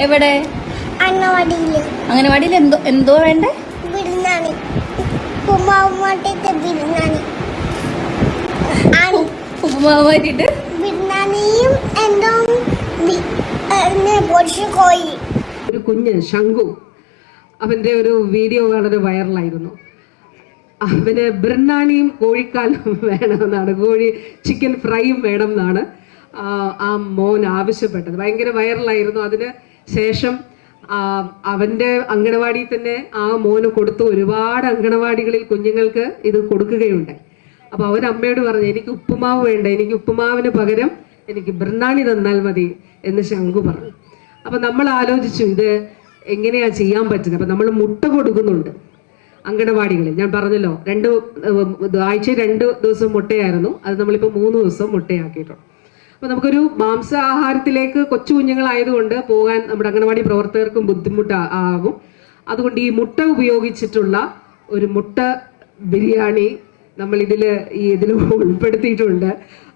എവിടെ? അംഗനവാടിയിൽ എന്തോ എന്തോ വേണ്ടേ? ബിരുന്നാണി ബിരുന്നാണി ഉപ്പുമാവ് ബിരുന്നാണിയും എന്തോ കോഴി ഒരു കുഞ്ഞ് ശംഖു അവന്റെ ഒരു വീഡിയോ വളരെ വൈറലായിരുന്നു. അവന് ബിർണാണിയും കോഴിക്കാലും വേണമെന്നാണ് കോഴി ചിക്കൻ ഫ്രൈയും വേണം എന്നാണ് ആ, ആ മോൻ ആവശ്യപ്പെട്ടത്. ഭയങ്കര വൈറലായിരുന്നു. അതിന് ശേഷം അവന്റെ അങ്കണവാടിയിൽ തന്നെ ആ മോന് കൊടുത്തു ഒരുപാട് അങ്കണവാടികളിൽ കുഞ്ഞുങ്ങൾക്ക് ഇത് കൊടുക്കുകയുണ്ടായി. അപ്പോൾ അവൻ അമ്മയോട് പറഞ്ഞു എനിക്ക് ഉപ്പുമാവ് വേണ്ട എനിക്ക് ഉപ്പുമാവിന് പകരം എനിക്ക് ബൃന്ദാണി തന്നാൽ മതി എന്ന് ശംഖു പറഞ്ഞു. അപ്പോൾ നമ്മൾ ആലോചിച്ചു ഇത് എങ്ങനെയാ ചെയ്യാൻ പറ്റുന്നത്? അപ്പോൾ നമ്മൾ മുട്ട കൊടുക്കുന്നുണ്ട് അങ്കണവാടികളിൽ ഞാൻ പറഞ്ഞല്ലോ രണ്ട് ആഴ്ച രണ്ട് ദിവസം മുട്ടയായിരുന്നു. അത് നമ്മളിപ്പോൾ മൂന്ന് ദിവസം മുട്ടയാക്കിയിട്ടുണ്ട്. അപ്പൊ നമുക്കൊരു മാംസാഹാരത്തിലേക്ക് കൊച്ചു കുഞ്ഞുങ്ങളായതുകൊണ്ട് പോകാൻ നമ്മുടെ അംഗനവാടി പ്രവർത്തകർക്കും ബുദ്ധിമുട്ട് ആകും. അതുകൊണ്ട് ഈ മുട്ട ഉപയോഗിച്ചിട്ടുള്ള ഒരു മുട്ട ബിരിയാണി നമ്മൾ ഇതിൽ ഈ ഇതിൽ ഉൾപ്പെടുത്തിയിട്ടുണ്ട്.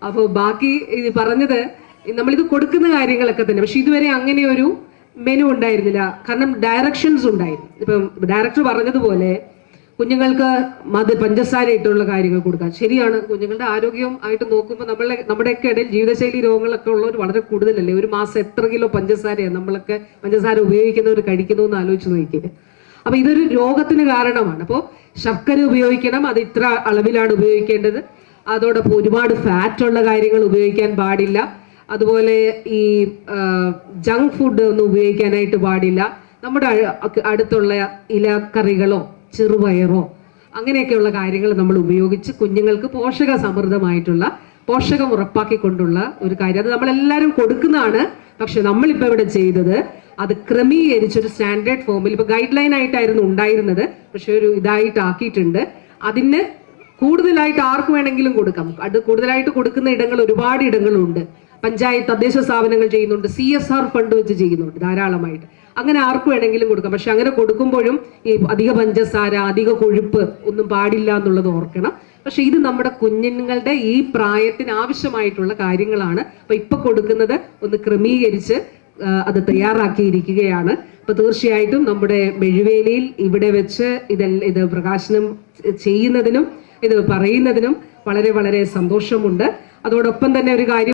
അപ്പോൾ ബാക്കി ഇത് പറഞ്ഞത് നമ്മളിത് കൊടുക്കുന്ന കാര്യങ്ങളൊക്കെ തന്നെ. പക്ഷെ ഇതുവരെ അങ്ങനെ ഒരു മെനു ഉണ്ടായിരുന്നില്ല. കാരണം ഡയറക്ഷൻസ് ഉണ്ടായിരുന്നു. ഇപ്പം ഡയറക്ടർ പറഞ്ഞതുപോലെ കുഞ്ഞുങ്ങൾക്ക് മത് പഞ്ചസാര ഇട്ടുള്ള കാര്യങ്ങൾ കൊടുക്കാൻ ശരിയാണ് കുഞ്ഞുങ്ങളുടെ ആരോഗ്യം ആയിട്ട് നോക്കുമ്പോൾ നമ്മളെ നമ്മുടെയൊക്കെ ഇടയിൽ ജീവിതശൈലി രോഗങ്ങളൊക്കെ ഉള്ളവർ വളരെ കൂടുതലല്ലേ? ഒരു മാസം എത്ര കിലോ പഞ്ചസാരയാണ് നമ്മളൊക്കെ പഞ്ചസാര ഉപയോഗിക്കുന്നവർ കഴിക്കുന്നു എന്ന് ആലോചിച്ച് നോക്കിയത് അപ്പൊ ഇതൊരു രോഗത്തിന് കാരണമാണ്. അപ്പോൾ ശർക്കര ഉപയോഗിക്കണം അത് ഇത്ര അളവിലാണ് ഉപയോഗിക്കേണ്ടത്. അതോടൊപ്പം ഒരുപാട് ഫാറ്റ് ഉള്ള കാര്യങ്ങൾ ഉപയോഗിക്കാൻ പാടില്ല. അതുപോലെ ഈ ജങ്ക് ഫുഡ് ഒന്നും ഉപയോഗിക്കാനായിട്ട് പാടില്ല. നമ്മുടെ അടുത്തുള്ള ഇലക്കറികളോ ചെറുപയറോ അങ്ങനെയൊക്കെയുള്ള കാര്യങ്ങൾ നമ്മൾ ഉപയോഗിച്ച് കുഞ്ഞുങ്ങൾക്ക് പോഷക സമൃദ്ധമായിട്ടുള്ള പോഷകം ഉറപ്പാക്കിക്കൊണ്ടുള്ള ഒരു കാര്യം. അത് നമ്മളെല്ലാവരും കൊടുക്കുന്നതാണ്. പക്ഷെ നമ്മളിപ്പോൾ ഇവിടെ ചെയ്തത് അത് ക്രമീകരിച്ച് ഒരു സ്റ്റാൻഡേർഡ് ഫോമിൽ ഇപ്പൊ ഗൈഡ് ലൈൻ ആയിട്ടായിരുന്നു ഉണ്ടായിരുന്നത്. പക്ഷെ ഒരു ഇതായിട്ട് ആക്കിയിട്ടുണ്ട് അതിന് കൂടുതലായിട്ട് ആർക്ക് വേണമെങ്കിലും കൊടുക്കാം. അത് കൂടുതലായിട്ട് കൊടുക്കുന്ന ഇടങ്ങൾ ഒരുപാട് ഇടങ്ങളുണ്ട്. പഞ്ചായത്ത് തദ്ദേശ സ്ഥാപനങ്ങൾ ചെയ്യുന്നുണ്ട് സി എസ് ആർ ഫണ്ട് വെച്ച് ചെയ്യുന്നുണ്ട് ധാരാളമായിട്ട്. അങ്ങനെ ആർക്ക് വേണമെങ്കിലും കൊടുക്കാം. പക്ഷെ അങ്ങനെ കൊടുക്കുമ്പോഴും ഈ അധിക പഞ്ചസാര അധിക കൊഴുപ്പ് ഒന്നും പാടില്ല എന്നുള്ളത് ഓർക്കണം. പക്ഷെ ഇത് നമ്മുടെ കുഞ്ഞുങ്ങളുടെ ഈ പ്രായത്തിന് ആവശ്യമായിട്ടുള്ള കാര്യങ്ങളാണ്. അപ്പൊ ഇപ്പൊ കൊടുക്കുന്നത് ഒന്ന് ക്രമീകരിച്ച് അത് തയ്യാറാക്കിയിരിക്കുകയാണ്. അപ്പൊ തീർച്ചയായിട്ടും നമ്മുടെ മെഴുവേലിയിൽ ഇവിടെ വെച്ച് ഇതെല്ലാം ഇത് പ്രകാശനം ചെയ്യുന്നതിനും ഇത് പറയുന്നതിനും വളരെ വളരെ സന്തോഷമുണ്ട്. അതോടൊപ്പം തന്നെ ഒരു കാര്യം